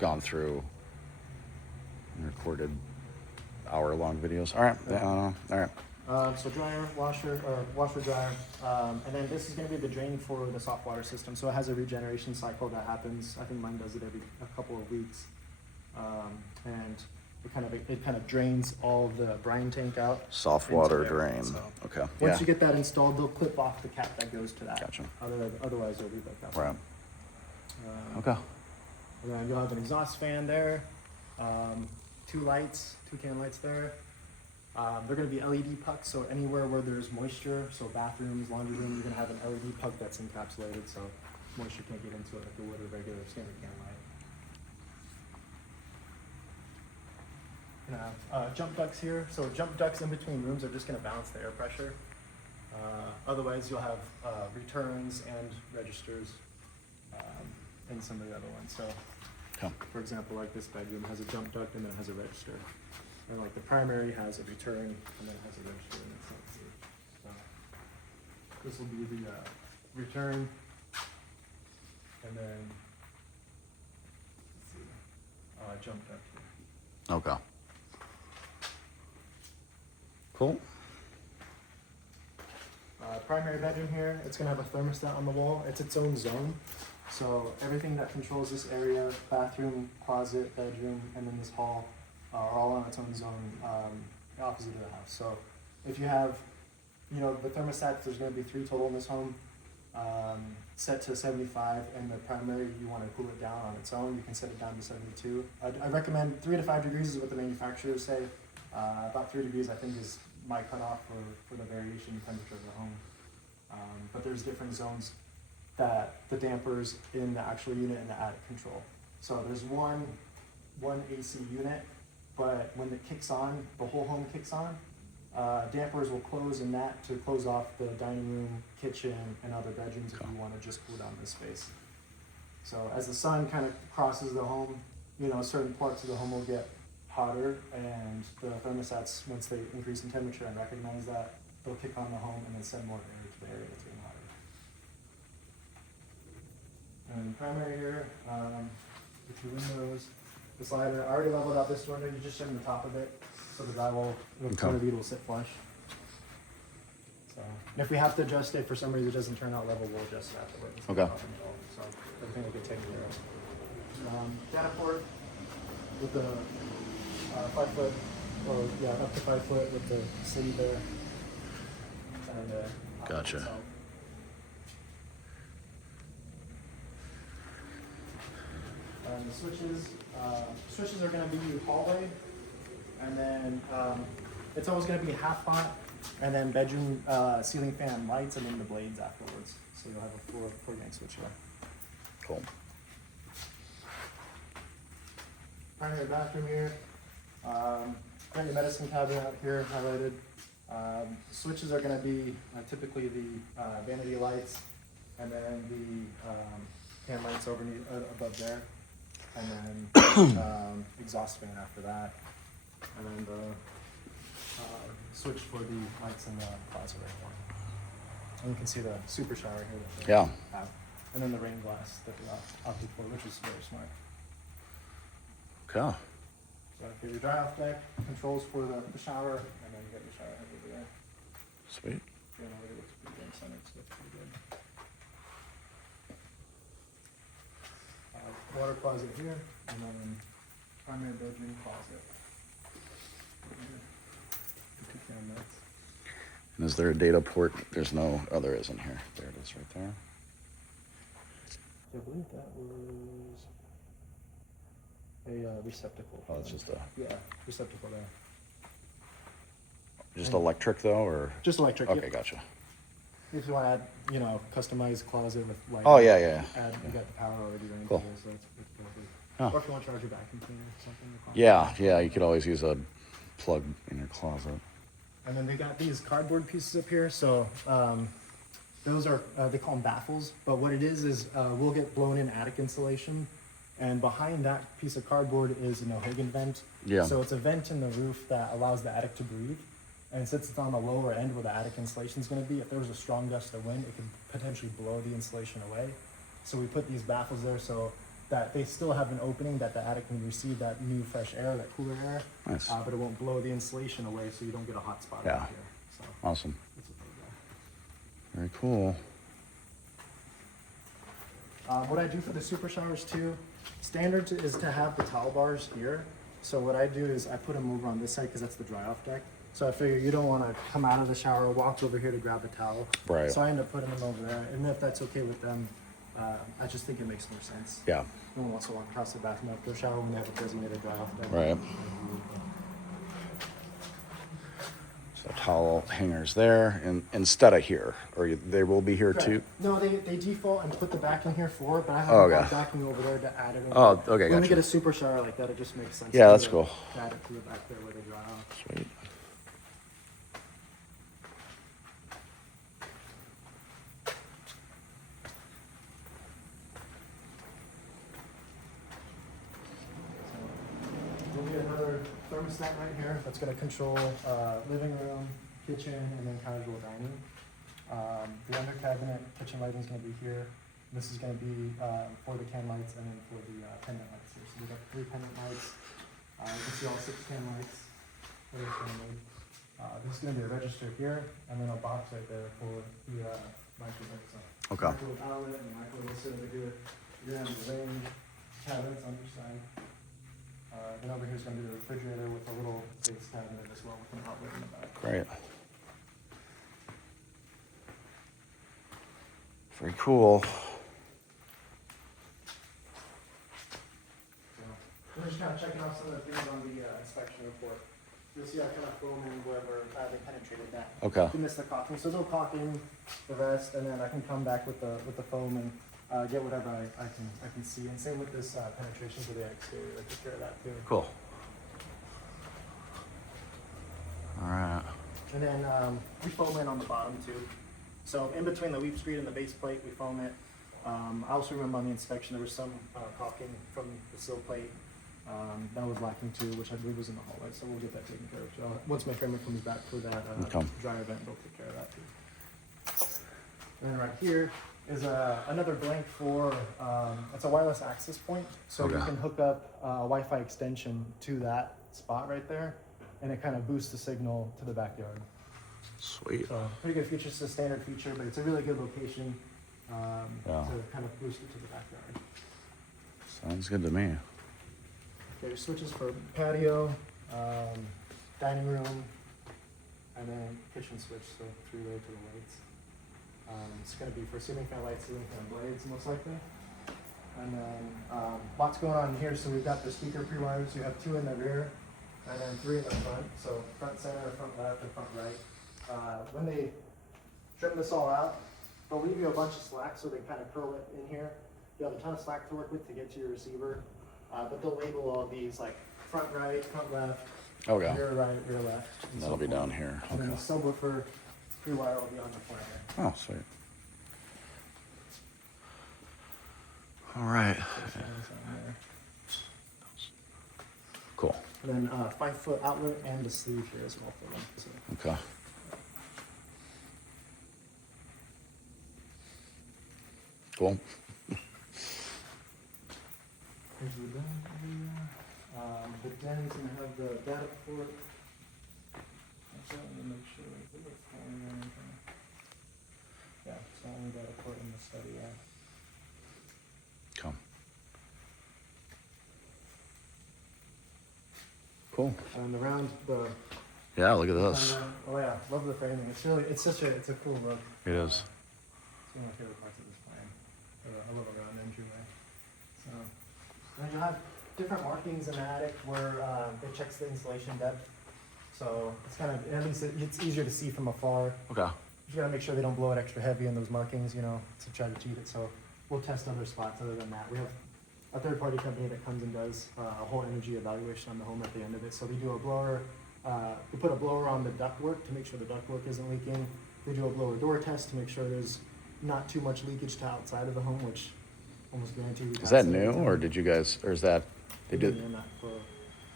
gone through and recorded hour-long videos. All right. All right. So dryer, washer, or washer dryer, and then this is going to be the drain for the soft water system. So it has a regeneration cycle that happens. I think mine does it every a couple of weeks, and it kind of drains all of the brine tank out. Soft water drain. So okay. Once you get that installed, they'll clip off the cap that goes to that. Gotcha. Otherwise, they'll leave like that. Right. Okay. And then you'll have an exhaust fan there, two can lights there. They're going to be LED pucks, so anywhere where there's moisture, so bathrooms, laundry room, you're going to have an LED puck that's encapsulated, so moisture can't get into it like it would a regular standard can light. You're going to have jump ducts here, so jump ducts in between rooms are just going to balance the air pressure. Otherwise, you'll have returns and registers in some of the other ones. So, for example, like this bedroom has a jump duct and then it has a register. And like the primary has a return and then it has a register in its next stage. So this will be the return, and then let's see, jump duct here. Okay. Cool. Primary bedroom here, it's gonna have a thermostat on the wall. It's its own zone. So everything that controls this area, bathroom, closet, bedroom, and then this hall, are all on its own zone, opposite of the house. So if you have, the thermostats, there's going to be 3 total in this home, set to 75, and the primary, you want to cool it down on its own, you can set it down to 72. I recommend 3 to 5 degrees is what the manufacturers say. About 3 degrees, I think, is my cutoff for the variation in temperature of the home. But there's different zones that the dampers in the actual unit and the attic control. So there's one AC unit, but when it kicks on, the whole home kicks on, dampers will close in that to close off the dining room, kitchen, and other bedrooms if you want to just cool down this space. So as the sun kind of crosses the home, certain parts of the home will get hotter, and the thermostats, once they increase in temperature and recognize that, they'll kick on the home and then send more air to the area that's getting hotter. And primary here, the 2 windows, the slider. I already leveled out this window. You just shim the top of it, so the drywall, the corner bead will sit flush. So, and if we have to adjust it for some reason it doesn't turn out level, we'll adjust it afterwards. Okay. So everything will get taken care of. Data port with the 5 foot, up to 5 foot with the city there. And Gotcha. Itself. And the switches are going to be hallway, and then it's always going to be half hot, and then bedroom ceiling fan lights, and then the blades afterwards. So you'll have a 4-gang switch here. Cool. Primary bathroom here. Got your medicine cabinet out here highlighted. Switches are going to be typically the vanity lights, and then the can lights above there. And then exhaust fan after that, and then the switch for the lights in the closet right there. And you can see the super shower here that they have. And then the rain glass that they opted for, which is very smart. Okay. So here's your dry off deck, controls for the shower, and then you got your shower head over there. Sweet. Yeah, it looks pretty good centered, so that's pretty good. Water closet here, and then primary bedroom closet. Two cabinets. And is there a data port? There's no, oh, there isn't here. There it is right there. I believe that was a receptacle. Oh, it's just a... Yeah, receptacle there. Just electric though, or? Just electric, Okay, yep. gotcha. If you want to add, customized closet with light. Oh, yeah. You got the power already running Cool. through, so it's perfect. Huh. Or if you want to charge your vacuum cleaner or something. Yeah, you could always use a plug in your closet. And then they got these cardboard pieces up here. So those are, they call them baffles. But what it is we'll get blown in attic insulation. And behind that piece of cardboard is an O'Hagan vent. Yeah. So it's a vent in the roof that allows the attic to breathe. And since it's on the lower end where the attic insulation is going to be, if there was a strong gust of wind, it could potentially blow the insulation away. So we put these baffles there so that they still have an opening that the attic can receive that new fresh air, that cooler air, Nice. but it won't blow the insulation away, so you don't get a hot spot Yeah. out here. So Awesome. that's what they do. Very cool. What I do for the super showers too, standard is to have the towel bars here. So what I do is I put them over on this side because that's the dry off deck. So I figure you don't want to come out of the shower, walk over here to grab a towel. Right. So I end up putting them over there, and if that's okay with them, I just think it makes more sense. Yeah. No one wants to walk across the bathroom after a shower when they have a designated dry off deck. Right. So towel hangers there, and instead of here, or they will be here too. No, they default and put the backing here for it, but I have Oh, a okay. backing over there to add it in. Oh, okay, When we gotcha. get a super shower like that, it just makes sense. Yeah, to that's do it- cool. to add it to the back there where they dry off. Sweet. There'll be another thermostat right here that's gonna control living room, kitchen, and then casual dining. The under cabinet kitchen lighting is gonna be here. This is gonna be for the can lights and then for the pendant lights here. So we got 3 pendant lights. You can see all 6 can lights. This is gonna be a register here, and then a box right there for the microwave. So Okay. microwave outlet and microwave sit over here. You're gonna have the range cabinets on each side. Then over here is going to be the refrigerator with a little base cabinet as well with an outlet in the back. Great. Very cool. So, we're just kind of checking off some of the things on the inspection report. You'll see I kind of foam in wherever they penetrated that. Okay. You missed the caulking, so they'll caulk in the rest, and then I can come back with the foam and get whatever I can see. And same with this penetration to the exterior. I took care of that too. Cool. All right. And then we foam in on the bottom too. So in between the weep screed and the base plate, we foam it. I also remember on the inspection there was some caulking from the sill plate that was lacking too, which I believe was in the hallway. So we'll get that taken care of. So once my camera comes back for that Okay. dry event, they'll take care of that too. And then right here is another blank for it's a wireless access point. So you Okay. can hook up a Wi-Fi extension to that spot right there, and it kind of boosts the signal to the backyard. Sweet. So pretty good feature. It's a standard feature, but it's a really good location Yeah. to kind of boost it to the backyard. Sounds good to me. Okay, switches for patio, dining room, and then kitchen switch, so 3-way to the lights. It's going to be for ceiling fan lights, ceiling fan blades, most likely. And then lots going on here. So we've got the speaker pre-wires. You have 2 in the rear, and then 3 in the front. So front center, front left, and front right. When they trim this all out, they'll leave you a bunch of slack, so they kind of curl it in here. You have a ton of slack to work with to get to your receiver. But they'll label all these like front right, front left, Okay. rear right, rear left. and That'll so be forth. down here. And then Okay. the subwoofer pre-wire will be on the front here. Oh, sweet. All right. There's on there. Cool. And then 5-foot outlet and the sleeve here as well for them. So Okay. Cool. here's the den area. The den's gonna have the data port. Actually, let me make sure it looks fine or anything. Yeah, it's the only data port in the study. Yeah. Come. Cool. And around the. Yeah, look at this. Oh yeah, love the framing. It's a cool look. It is. It's one of my favorite parts of this plan. A little round entryway. So, and then you'll have different markings in the attic where it checks the insulation depth. So it's kind of, at least it's easier to see from afar. Okay. You gotta make sure they don't blow it extra heavy in those markings, you know, to try to cheat it. So we'll test other spots other than that. We have a third-party company that comes and does a whole energy evaluation on the home at the end of it. So they do a blower, we put a blower on the ductwork to make sure the ductwork isn't leaking. They do a blower door test to make sure there's not too much leakage to outside of the home, which almost guarantee we Is pass that every new, time. or did you guys, or is that they We've been did? doing that for,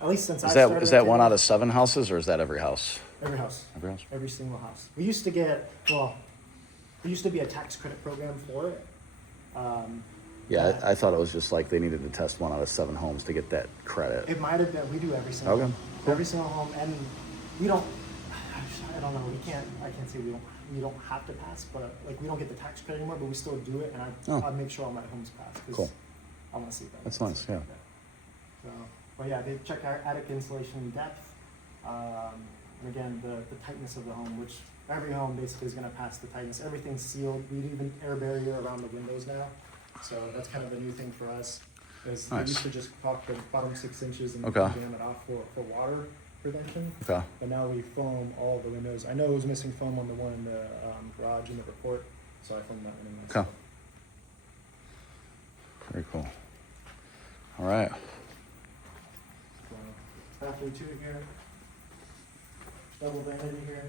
at least since I Is started. that one taking- out of 7 houses, or is that every house? Every house. Every house. Every single house. We used to get, well, there used to be a tax credit program for it. Yeah, I thought it was just like they needed to test 1 out of 7 homes to get that credit. It might have been. We do every single Okay, home. cool. Every single home, and we don't. I don't know. I can't say we don't have to pass, but like we don't get the tax credit anymore, but we still do it, and I make sure all my homes pass because Cool. I want to see that. That's nice, yeah. So, but yeah, they check our attic insulation depth, and again the tightness of the home, which every home basically is going to pass the tightness. Everything's sealed. We even air barrier around the windows now, so that's kind of a new thing for us. Is Nice. they used to just caulk the bottom 6 inches and Okay. jam it off for water prevention. Okay. But now we foam all the windows. I know it was missing foam on the one in the garage in the report, so I foamed that one in myself. Okay. Very cool. All right. So, bathroom 2 here. Double vanity here.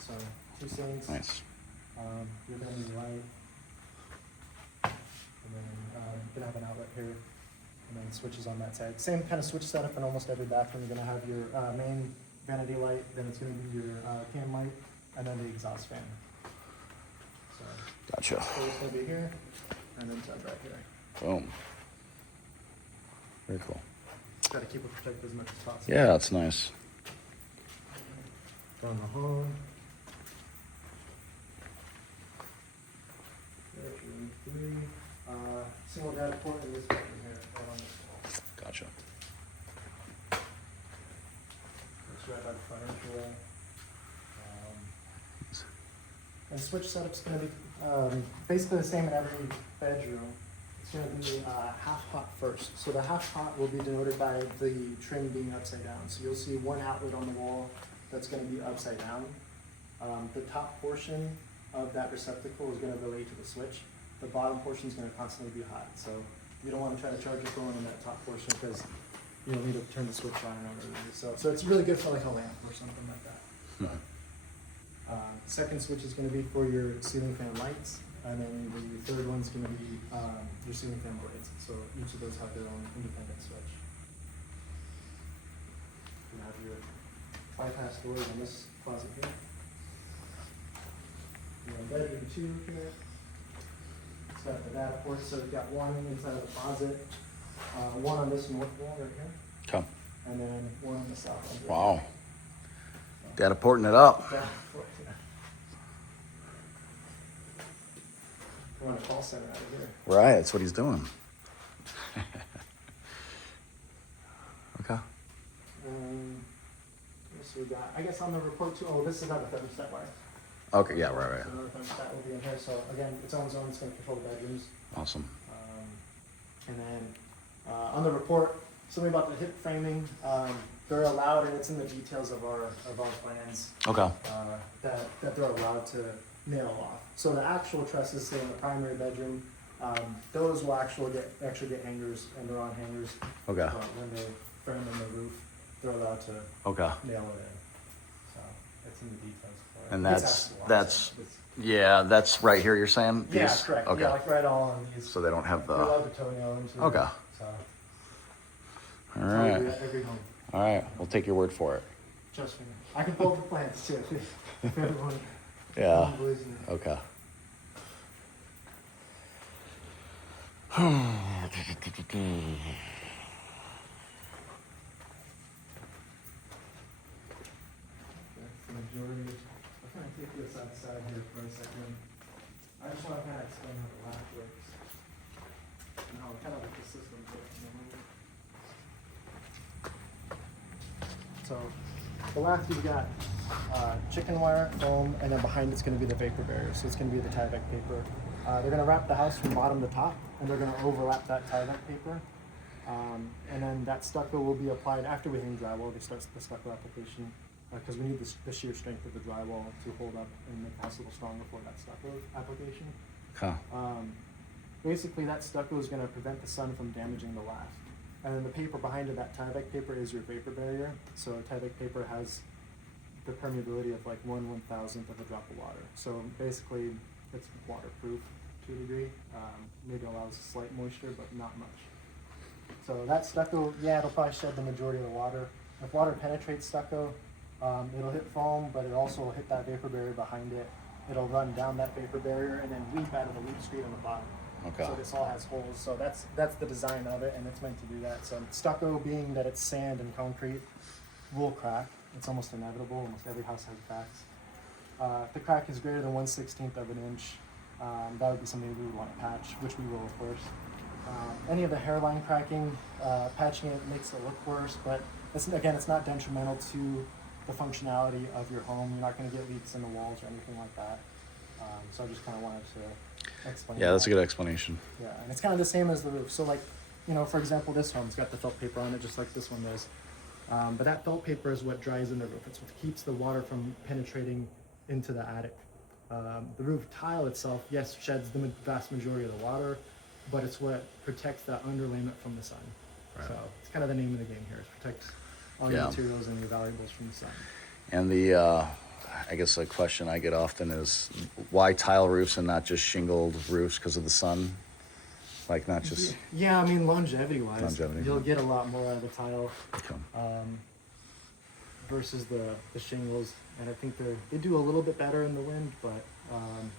So 2 sinks. Nice. Your vanity light. And then you're gonna have an outlet here. And then switches on that side. Same kind of switch setup in almost every bathroom. You're gonna have your main vanity light, then it's gonna be your cam light, and then the exhaust fan. So, Gotcha. it's gonna be here, and then tub right here. Boom. Very cool. Try to keep it protected as much as possible. Yeah, that's nice. Down the hall. Bedroom 3. Single data port in this bedroom here, right on this wall. Gotcha. It's right by the front entryway. And switch setup's gonna be basically the same in every bedroom. It's gonna be half hot first. So the half hot will be denoted by the trim being upside down. So you'll see one outlet on the wall that's gonna be upside down. The top portion of that receptacle is gonna relate to the switch. The bottom portion is gonna constantly be hot. So you don't wanna try to charge your phone in that top portion because you'll need to turn the switch on and over. So it's really good for like a lamp or something like that. No. Second switch is going to be for your ceiling fan lights, and then the third one's going to be your ceiling fan blades. So each of those have their own independent switch. You have your bypass doors in this closet here. And then bedroom 2 here. It's got the data port, so you've got one inside of the closet, one on this north wall right here, Okay. and then one on the south wall. Wow. Data porting it up. Data port, yeah. Run a call center out of here. Right, that's what he's doing. Okay. So we got, I guess on the report too, oh, this is another thermostat wire. Okay, yeah, right. So another thermostat will be in here, so again, its own zone, it's gonna control the bedrooms. Awesome. And then, on the report, something about the hip framing, they're allowed, and it's in the details of our plans, Okay. that they're allowed to nail off. So the actual trusses stay in the primary bedroom, those will actually get hangers, and they're on hangers. Okay. When they frame in the roof, they're allowed to Okay. nail it in. So it's in the details for it. And It's that's, actually that's, awesome. yeah, that's right here, you're saying? Yeah, These? correct. Okay. Yeah, like right all on these. So they don't have We the, love the toenail into Okay. it, so. all that's how we do right. it Every home. All right, we'll take your word for it. Trust me. I can pull up the plans too. If everyone Yeah. believes me. Okay. That's the majority. I'm gonna take this outside here for a second. I just wanna kinda explain how the latch works. And how kind of like the system works. So, the left you've got chicken wire, foam, and then behind it's gonna be the vapor barrier. So it's gonna be the Tyvek paper. They're gonna wrap the house from bottom to top, and they're gonna overlap that Tyvek paper. And then that stucco will be applied after we hang drywall. We start the stucco application because we need the shear strength of the drywall to hold up and make the house a little stronger for that stucco application. Okay. Basically, that stucco is going to prevent the sun from damaging the lath. And then the paper behind it, that Tyvek paper, is your vapor barrier. So Tyvek paper has the permeability of like 1/1000th of a drop of water. So basically, it's waterproof to a degree. Maybe allows slight moisture, but not much. So that stucco, yeah, it'll probably shed the majority of the water. If water penetrates stucco, it'll hit foam, but it also will hit that vapor barrier behind it. It'll run down that vapor barrier and then weep out of the weep screen on the bottom. Okay. So this all has holes. So that's the design of it, and it's meant to do that. So stucco, being that it's sand and concrete, will crack. It's almost inevitable. Almost every house has cracks. If the crack is greater than 1/16 of an inch, that would be something we would want to patch, which we will, of course. Any of the hairline cracking, patching it makes it look worse, but it's not detrimental to the functionality of your home. You're not going to get leaks in the walls or anything like that. So I just kind of wanted to explain. Yeah, that's a that. good explanation. Yeah, and it's kind of the same as the roof. So like, for example, this home's got the felt paper on it, just like this one does. But that felt paper is what dries in the roof. It's what keeps the water from penetrating into the attic. The roof tile itself, yes, sheds the vast majority of the water, but it's what protects that underlayment from the sun. Right. So it's kind of the name of the game here. It protects all your materials and your valuables from the sun. And I guess a question I get often is why tile roofs and not just shingled roofs because of the sun? Like not just... Yeah, I mean, longevity-wise, Longevity. you'll get a lot more out of the tile Okay. Versus the shingles. And I think they do a little bit better in the wind, but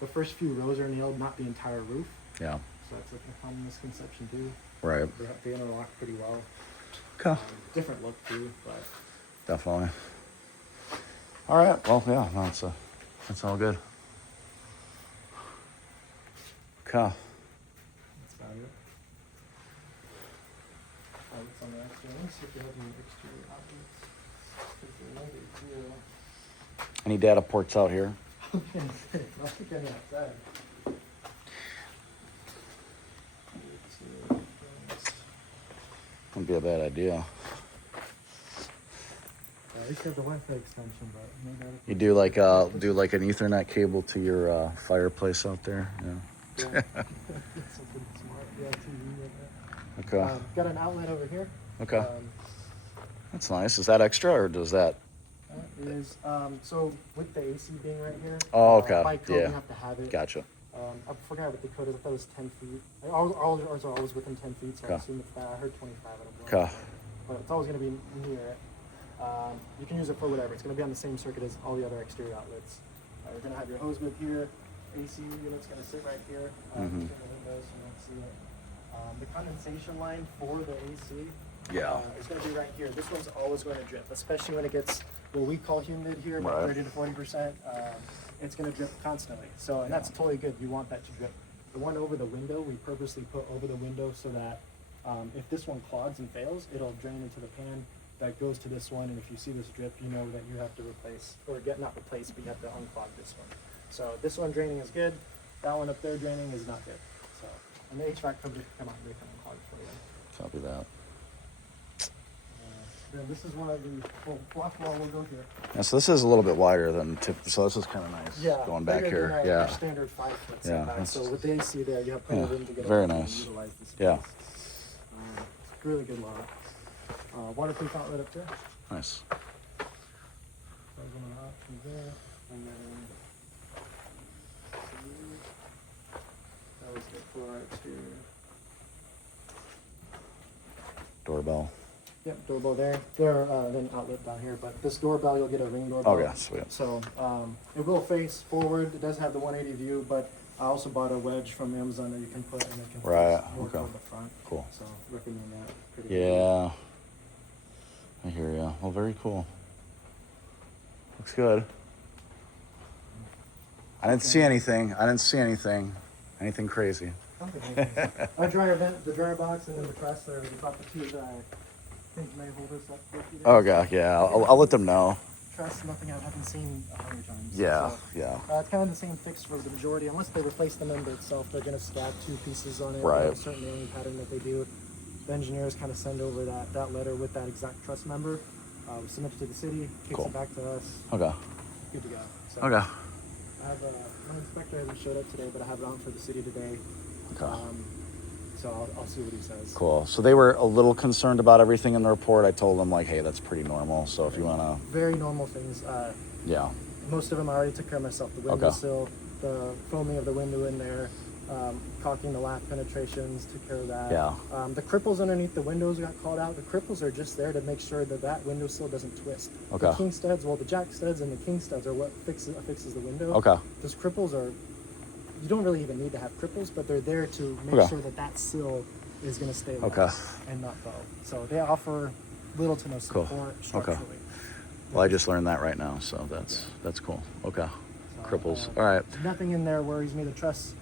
the first few rows are nailed, not the entire roof. Yeah. So that's a common misconception too. Right. They interlock pretty well. Okay. Different look too, but Definitely. All right. Well, yeah, no, that's all good. Okay. that's about it. What's on the exterior? Let me see if you have any exterior outlets. Because there might be too. Any data ports out here? I don't think any outside. Wouldn't be a bad idea. At least have the Wi-Fi extension, but maybe You do like an Ethernet cable to your fireplace out there. Yeah. yeah. Something smart. Yeah, TV like that. Okay. Got an outlet over here. Okay. That's nice. Is that extra or does that? That is so with the AC being right here. Oh, okay. By code, Yeah. you have to have it. Gotcha. I forgot what the code is. I thought it was 10 feet. All ours are always within 10 feet, so I Okay. assume it's that. I heard 25 at a block. Okay. But it's always going to be near it. You can use it for whatever. It's going to be on the same circuit as all the other exterior outlets. You're going to have your hose bib here. AC unit's going to sit right here. Mhm. Turn the windows so you don't see it. The condensation line for the AC Yeah. is going to be right here. This one's always going to drip, especially when it gets what we call humid here, about Right. 30 to 40%. It's going to drip constantly. So, and that's totally good. You want that to drip. The one over the window, we purposely put over the window so that if this one clogs and fails, it'll drain into the pan that goes to this one. And if you see this drip, you know that you have to replace, or not replace, but you have to unclog this one. So this one draining is good. That one up there draining is not good. So, and the HVAC company can come out and they can unclog for you. Copy that. Then this is one of the block wall will go here. Yeah, so this is a little bit wider than so this is kind of nice. Yeah, Going back bigger here. than Yeah. our standard 5-foot Yeah, setback. that's- So with the AC there, you have plenty of Yeah, room to get very up and nice. utilize the space. Yeah. Really good lot. Waterproof outlet up there. Nice. That was one of the options there. And then that was it for our exterior. Doorbell. Yep, doorbell there. There, then outlet down here. But this doorbell, you'll get a ring doorbell. Okay, sweet. So it will face forward. It does have the 180 view, but I also bought a wedge from Amazon that you can put and it can Right, face more okay. toward the front. Cool. So recommend that. Pretty good. Yeah. I hear ya. Well, very cool. Looks good. I didn't see anything. Anything crazy. Our dryer vent, the dryer box, and then the truss there. We bought the two that I think may hold us up for a few days. Oh, God, yeah. I'll let them know. Truss, nothing I haven't seen 100 times. Yeah, So, yeah. it's kind of the same fix for the majority. Unless they replace the member itself, they're going to scab two pieces on it. Right. They have a certain nailing pattern that they do. The engineers kind of send over that letter with that exact truss member. We submit it to the city, kicks Cool. it back to us. Okay. Good to go. So Okay. I have my inspector hasn't showed up today, but I have it on for the city today. Okay. So I'll see what he says. Cool. So they were a little concerned about everything in the report. I told them, like, hey, that's pretty normal. So if you want to, Very normal things. yeah. Most of them I already took care of myself. The windowsill, the foaming of the window in there, caulking the lap penetrations, took care of that. Yeah. The cripples underneath the windows got called out. The cripples are just there to make sure that that windowsill doesn't twist. Okay. The king studs, well, the jack studs and the king studs are what fixes the window. Okay. Those cripples are you don't really even need to have cripples, but they're there to make Okay. sure that that sill is going to stay Okay. level and not bow. So they offer little to no Cool. support Okay. structurally. Well, I just learned that right now, so that's cool. Okay. So, Cripples. All right. Nothing in there worries me. The truss,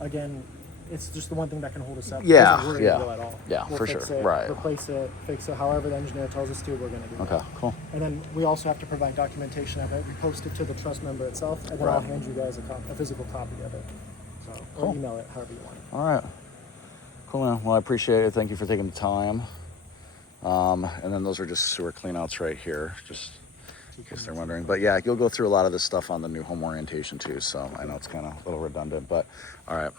again, it's just the one thing that can hold us up. It Yeah, doesn't worry yeah. Will at all. Yeah, We'll for fix sure. It, Right. Replace it, fix it. However the engineer tells us to, we're going to do Okay. that. Cool. And then we also have to provide documentation of it. We post it to the trust member itself, and then I'll Right. hand you guys a physical copy of it. So, or Cool. email it, however you want it. All right. Cool, man. Well, I appreciate it. Thank you for taking the time. And then those are just sewer cleanouts right here, just in case they're wondering. But yeah, you'll go through a lot of this stuff on the new home orientation too. So I know it's kind of a little redundant, but all right.